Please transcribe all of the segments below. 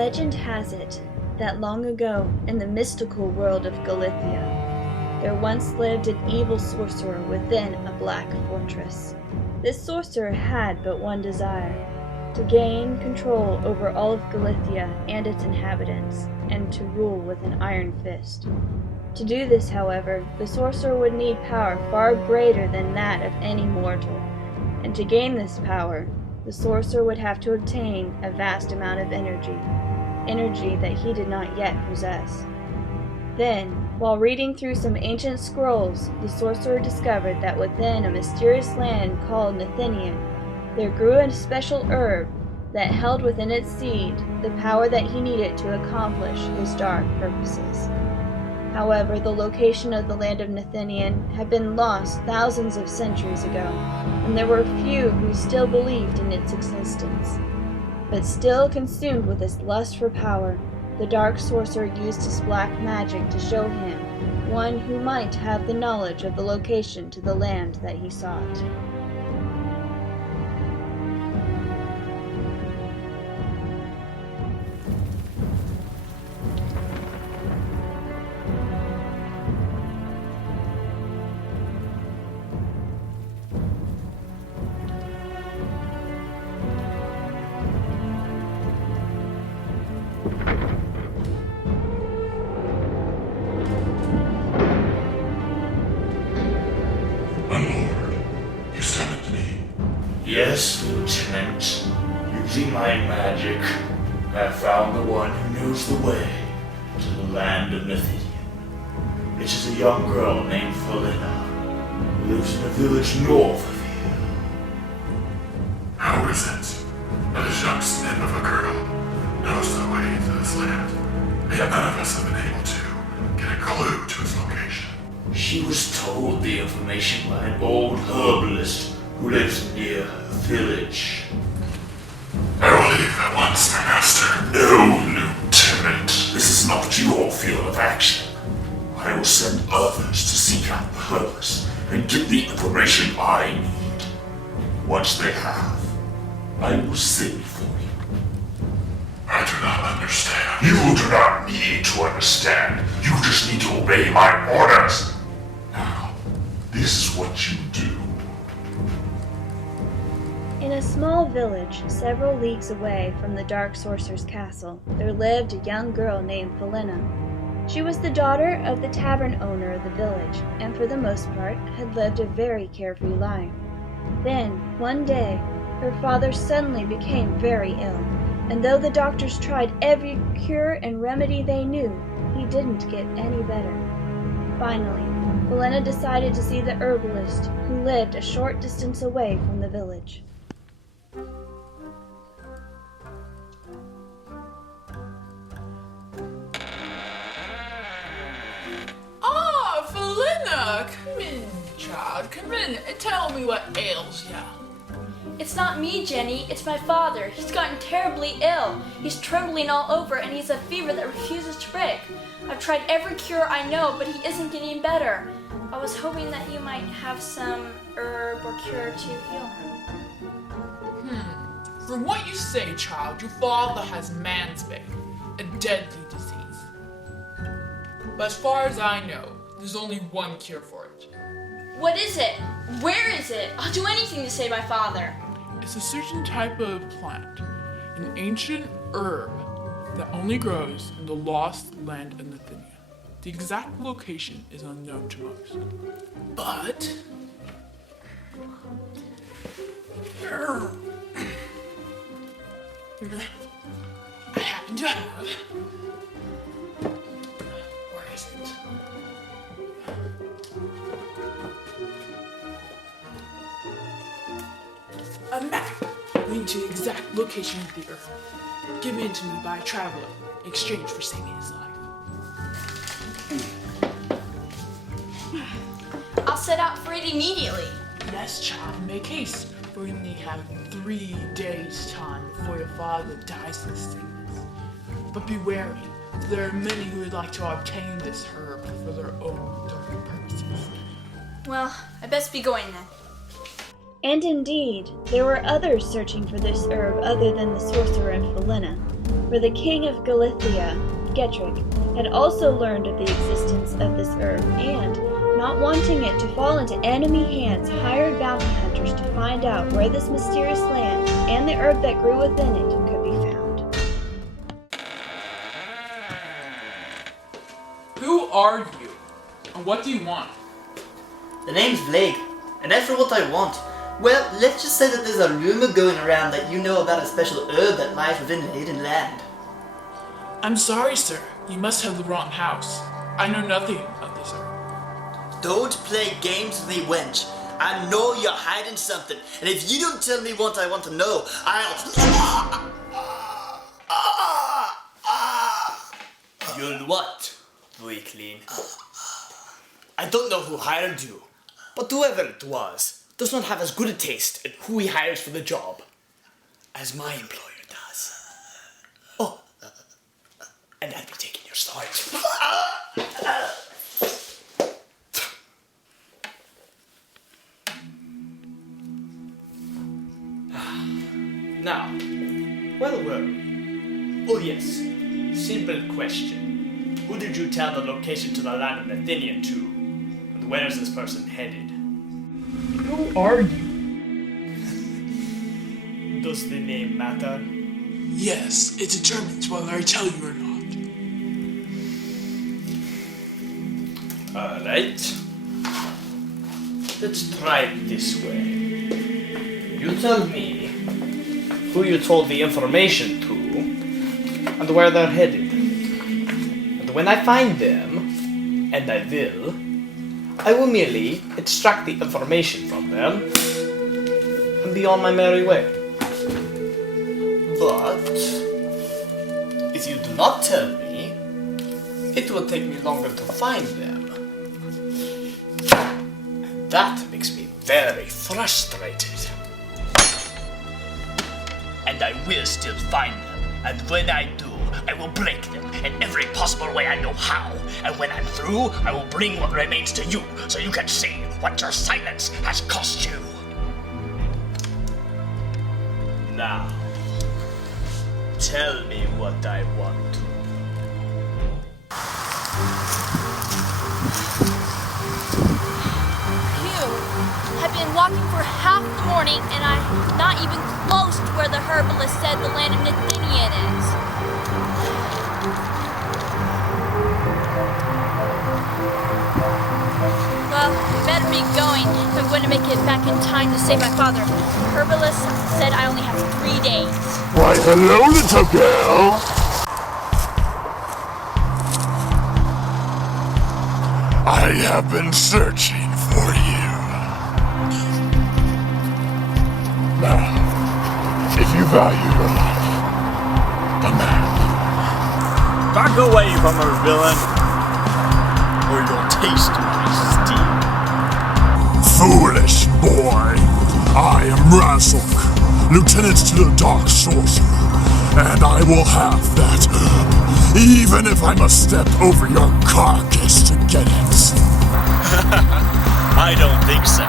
Legend has it that long ago, in the mystical world of Galicia, there once lived an evil sorcerer within a black fortress. This sorcerer had but one desire: to gain control over all of Galicia and its inhabitants, and to rule with an iron fist. To do this, however, the sorcerer would need power far greater than that of any mortal, and to gain this power, the sorcerer would have to obtain a vast amount of energy that he did not yet possess. Then, while reading through some ancient scrolls, the sorcerer discovered that within a mysterious land called Nithianian, there grew a special herb that held within its seed the power that he needed to accomplish his dark purposes. However, the location of the land of Nithianian had been lost thousands of centuries ago, and there were few who still believed in its existence. But still consumed with his lust for power, the dark sorcerer used his black magic to show him one who might have the knowledge of the location to the land that he sought. Yes, Lieutenant. Using my magic, I have found the one who knows the way to the land of Nithianian. It is a young girl named Felina, who lives in a village north of here. How is it that a young snip of a girl knows the way to this land, yet none of us have been able to get a clue to its location? She was told the information by an old herbalist who lives near her village. I will leave at once, my master. No, Lieutenant. This is not your field of action. I will send others to seek out the herbalist and get the information I need. Once they have, I will send for you. I do not understand. You do not need to understand. You just need to obey my orders. Now, this is what you do. In a small village, several leagues away from the Dark Sorcerer's castle, there lived a young girl named Felina. She was the daughter of the tavern owner of the village, and for the most part had lived a very carefree life. Then, one day, her father suddenly became very ill, and though the doctors tried every cure and remedy they knew, he didn't get any better. Finally, Felina decided to see the herbalist, who lived a short distance away from the village. Come in, child, come in and tell me what ails ya. It's not me, Jenny, it's my father. He's gotten terribly ill. He's trembling all over and he's a fever that refuses to break. I've tried every cure I know, but he isn't getting better. I was hoping that you might have some herb or cure to heal him. From what you say, child, your father has mansbane, a deadly disease. But as far as I know, there's only one cure for it. What is it? Where is it? I'll do anything to save my father. It's a certain type of plant, an ancient herb that only grows in the lost land of Nithiania. The exact location is unknown to most. But I happen to have. Where is it? A map leading to the exact location of the earth, given to me by a traveler in exchange for saving his life. I'll set out for it immediately. Yes, child, make haste, for we only have 3 days' time before your father dies of sickness. But be wary, for there are many who would like to obtain this herb for their own dark purposes. Well, I best be going then. And indeed, there were others searching for this herb other than the sorcerer and Felina. for the king of Galicia, Getrick, had also learned of the existence of this herb and, not wanting it to fall into enemy hands, hired bounty hunters to find out where this mysterious land and the herb that grew within it could be found. Who are you? And what do you want? The name's Blake, and as for what I want, well, let's just say that there's a rumor going around that you know about a special herb that lies within the hidden land. I'm sorry, sir. You must have the wrong house. I know nothing of this herb. Don't play games with me, wench. I know you're hiding something, and if you don't tell me what I want to know, I'll... You'll what, weakling? I don't know who hired you, but whoever it was does not have as good a taste in who he hires for the job as my employer does. Oh, and I'll be taking your sword. Now, where were we? Oh yes, simple question. Who did you tell the location to the land of Nithianian to? And where is this person headed? Who are you? Does the name matter? Yes, it determines whether I tell you or not. Alright. Let's try it this way. You tell me who you told the information to and where they're headed. And when I find them, and I will merely extract the information from them and be on my merry way. But if you do not tell me, it will take me longer to find them. And that makes me very frustrated. And I will still find them, and when I do, I will break them in every possible way I know how. And when I'm through, I will bring what remains to you, so you can see what your silence has cost you. Now, tell me what I want to. I've been walking for half the morning and I'm not even close to where the herbalist said the land of Nithianian is. Well, we better be going if I'm going to make it back in time to save my father. The herbalist said I only have 3 days. Why, hello, little girl. I have been searching for you. Now, if you value your life, the man. Back away from her, villain, or you'll taste my steel. Foolish boy. I am Branson, lieutenant to the Dark Sorcerer, and I will have that herb, even if I must step over your carcass to get it. I don't think so.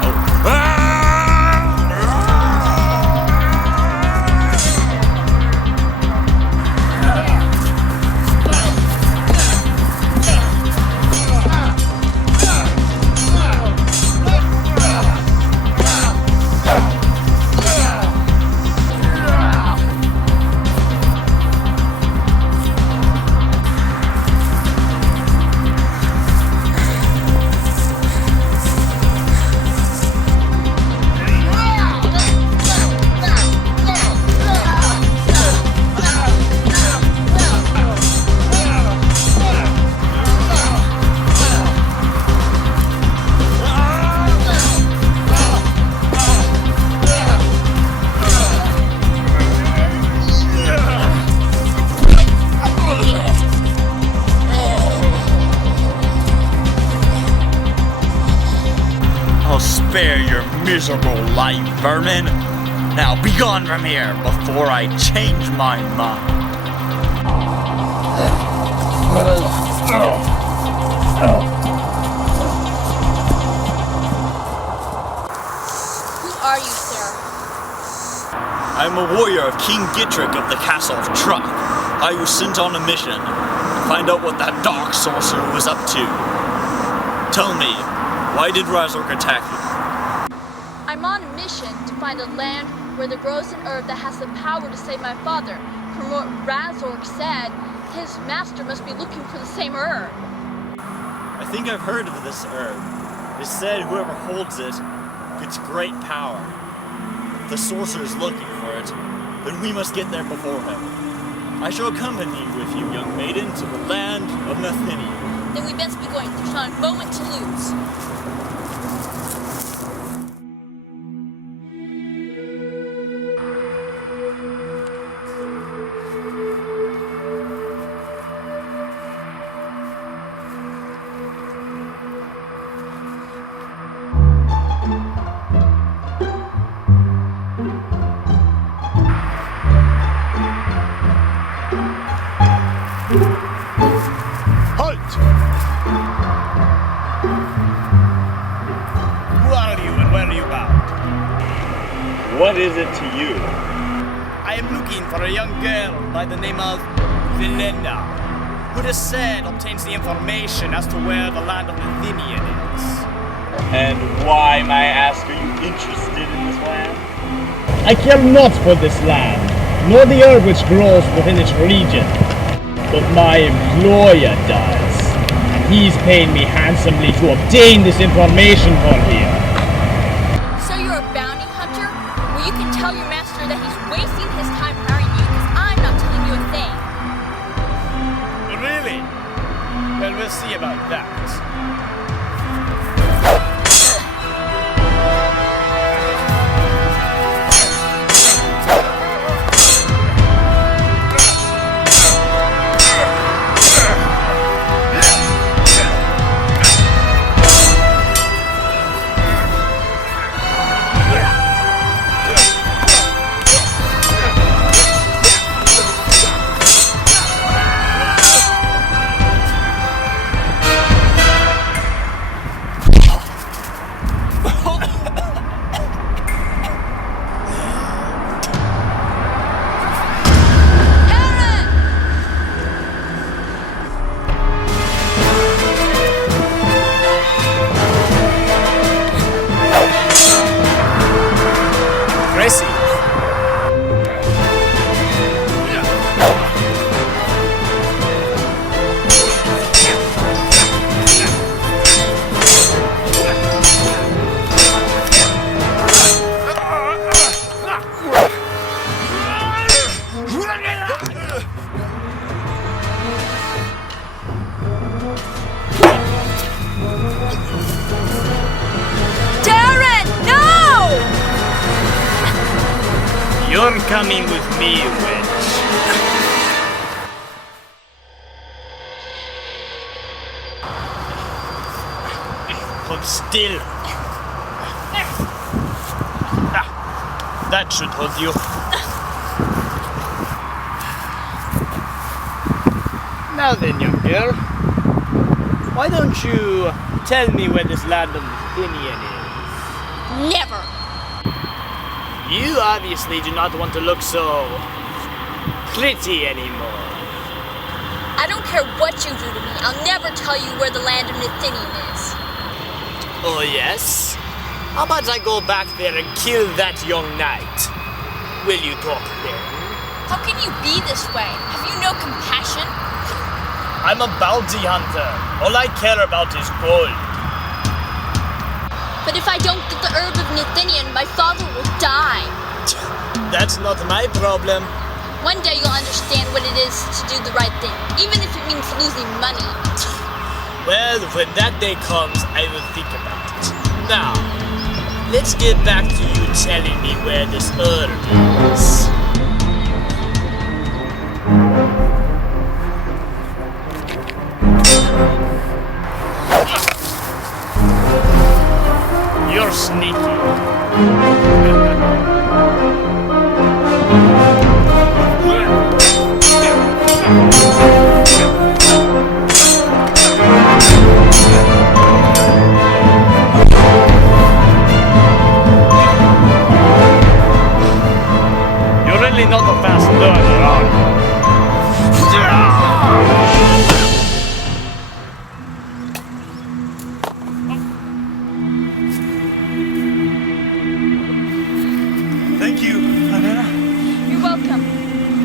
Spare your miserable life, vermin. Now be gone from here before I change my mind. Who are you, sir? I'm a warrior of King Getrick of the Castle of Truck. I was sent on a mission to find out what that dark sorcerer was up to. Tell me, why did Razork attack you? I'm on a mission to find a land where there grows an herb that has the power to save my father. From what Razork said, his master must be looking for the same herb. I think I've heard of this herb. It said whoever holds it gets great power. If the sorcerer's looking for it, then we must get there before him. I shall accompany you with you, young maiden, to the land of Nithianian. Then we best be going. There's not a moment to lose. Halt! Who are you and where are you bound? What is it to you? I am looking for a young girl by the name of Vilena, who it is said obtains the information as to where the land of Nithianian is. And why, may I ask, are you interested in this land? I care not for this land, nor the herb which grows within its region, but my employer does, and he's paying me handsomely to obtain this information for here. So you're a bounty hunter? Well, you can tell your master that he's wasting his time hiring you because I'm not telling you a thing. Really? Well, we'll see about that. You're coming with me, wench. Hold still. That should hold you. Now then, young girl. Why don't you tell me where this land of Nithianian is? Never! You obviously do not want to look so pretty anymore. I don't care what you do to me. I'll never tell you where the land of Nithianian is. Oh yes? How about I go back there and kill that young knight? Will you talk then? How can you be this way? Have you no compassion? I'm a bounty hunter. All I care about is gold. But if I don't get the Herb of Nithianian, my father will die. That's not my problem. One day you'll understand what it is to do the right thing, even if it means losing money. Well, when that day comes, I will think about it. Now, let's get back to you telling me where this herb is. You're sneaky. You're really not a fast learner, are you? Thank you, Anna. You're welcome.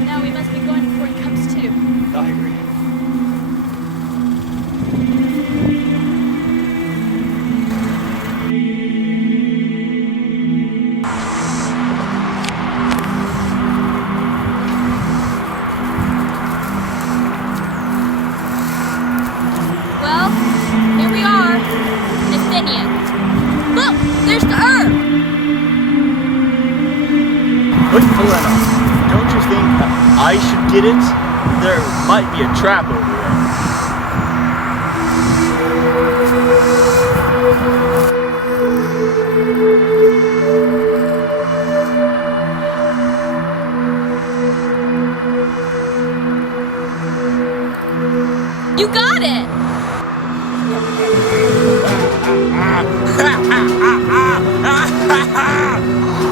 Now we must be going before he comes to. I agree. Well, here we are. Nithianian. Look, there's the herb. Wait, Helena, don't you think I should get it? There might be a trap over there. You got it.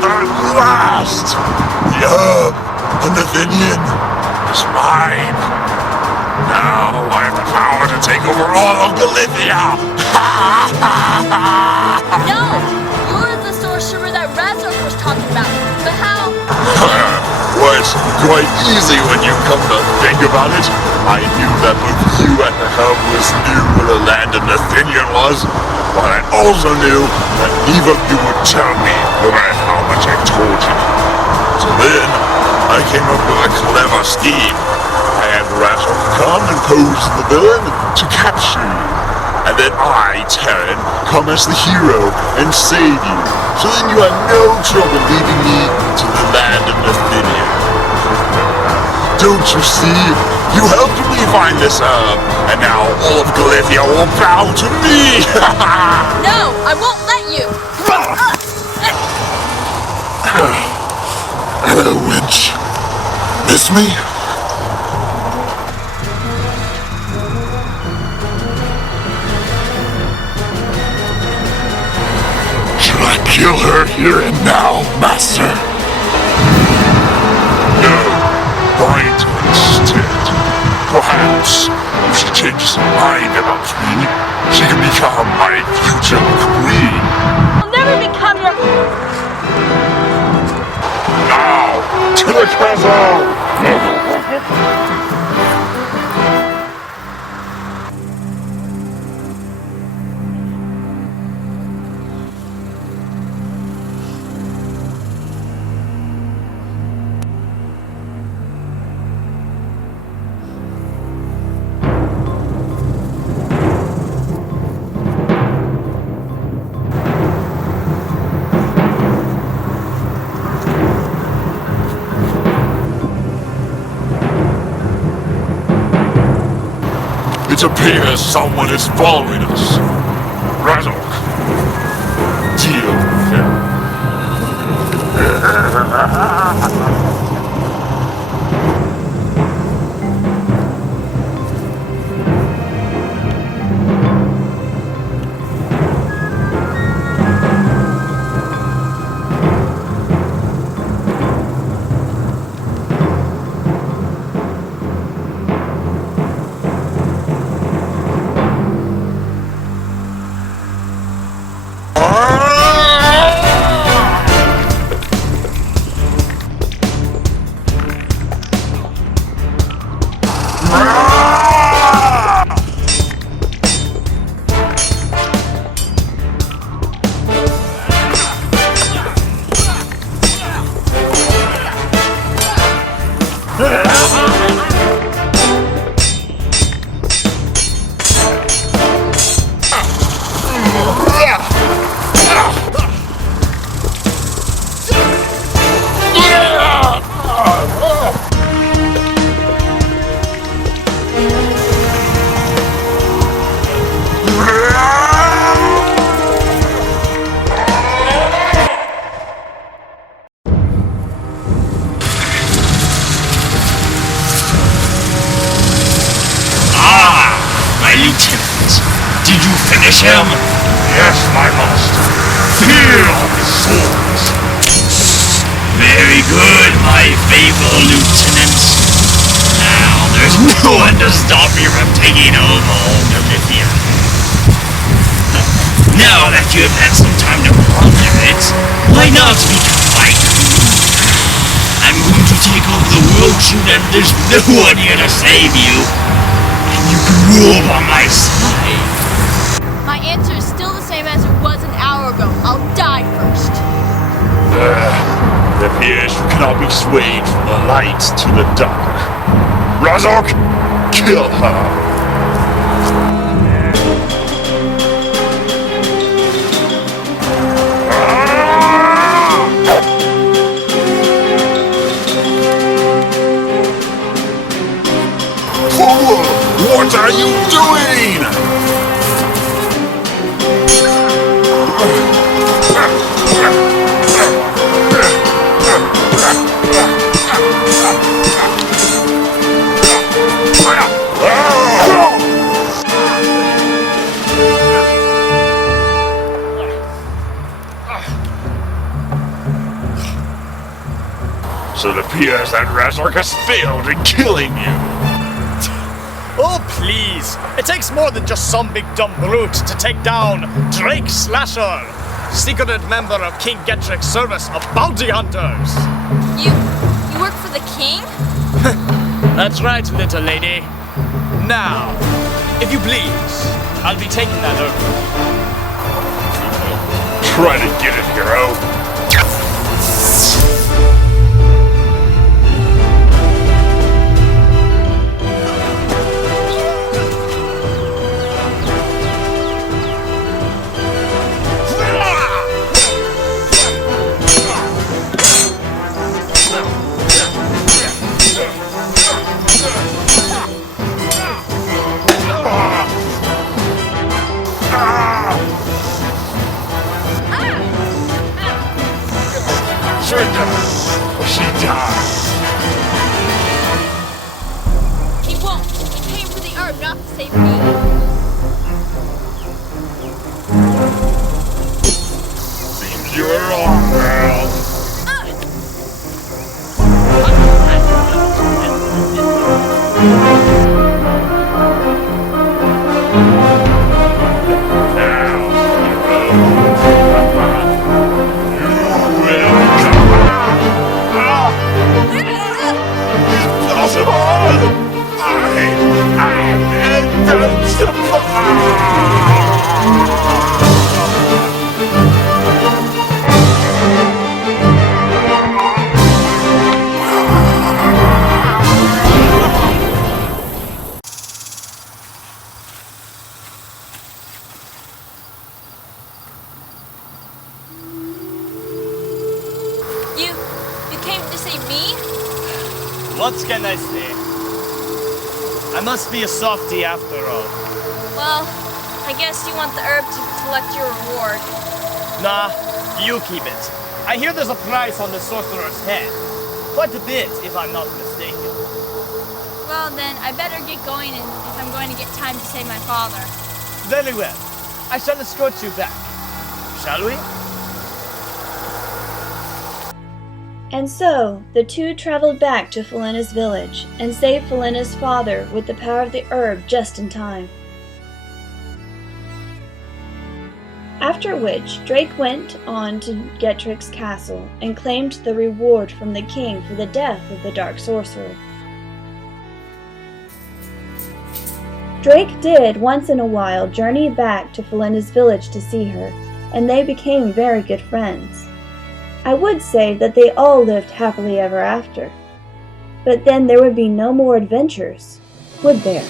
At last! The Herb of Nithianian is mine! Now I have the power to take over all of Galicia! No, you're the sorcerer that Razork was talking about. But how? Well, it's quite easy when you come to think about it. I knew that both you and the Herbless knew where the land of Nithianian was, but I also knew that neither of you would tell me, no matter how much I told you. So then, I came up with a clever scheme. I had Razork come and pose the villain to capture you. And then I, Terran, come as the hero and save you. So then you have no trouble leading me to the land of Nithiania. Don't you see? You helped me find this herb, and now all of Galicia will bow to me! No, I won't let you. Hello, wench. Miss me? Should I kill her here and now, master? No, find her instead. Perhaps, if she changes her mind about me, she can become my future queen. I'll never become your... Now, to the castle! It appears someone is following us. Razork, deal with him. him? Yes, my master. Feel his swords. Very good, my faithful lieutenant. Now, there's no one to stop me from taking over Galicia. Now that you have had some time to ponder it, why not become my queen? I'm going to take over the world, and there's no one here to save you. And you can rule by my side. My answer is still the same as it was an hour ago. I'll die first. It appears you cannot be swayed from the light to the dark. Razork, kill her! What are you doing? So it appears that Razork has failed in killing you. Oh, please! It takes more than just some big dumb brute to take down Drake Slasher, secret member of King Getric's service of bounty hunters. You work for the king? That's right, little lady. Now, if you please, I'll be taking that over. Try to get it, hero. She died. He won't. He came for the herb, not to save me. Seems you were wrong, girl. You came to save me? What can I say? I must be a softie after all. Well, I guess you want the herb to collect your reward. Nah, you keep it. I hear there's a price on the sorcerer's head. Quite a bit, if I'm not mistaken. Well, then, I better get going if I'm going to get time to save my father. Very well. I shall escort you back. Shall we? And so, the two traveled back to Felina's village, and saved Felina's father with the power of the herb just in time. After which, Drake went on to Getric's castle, and claimed the reward from the king for the death of the dark sorcerer. Drake did, once in a while, journey back to Felina's village to see her, and they became very good friends. I would say that they all lived happily ever after. But then there would be no more adventures, would there?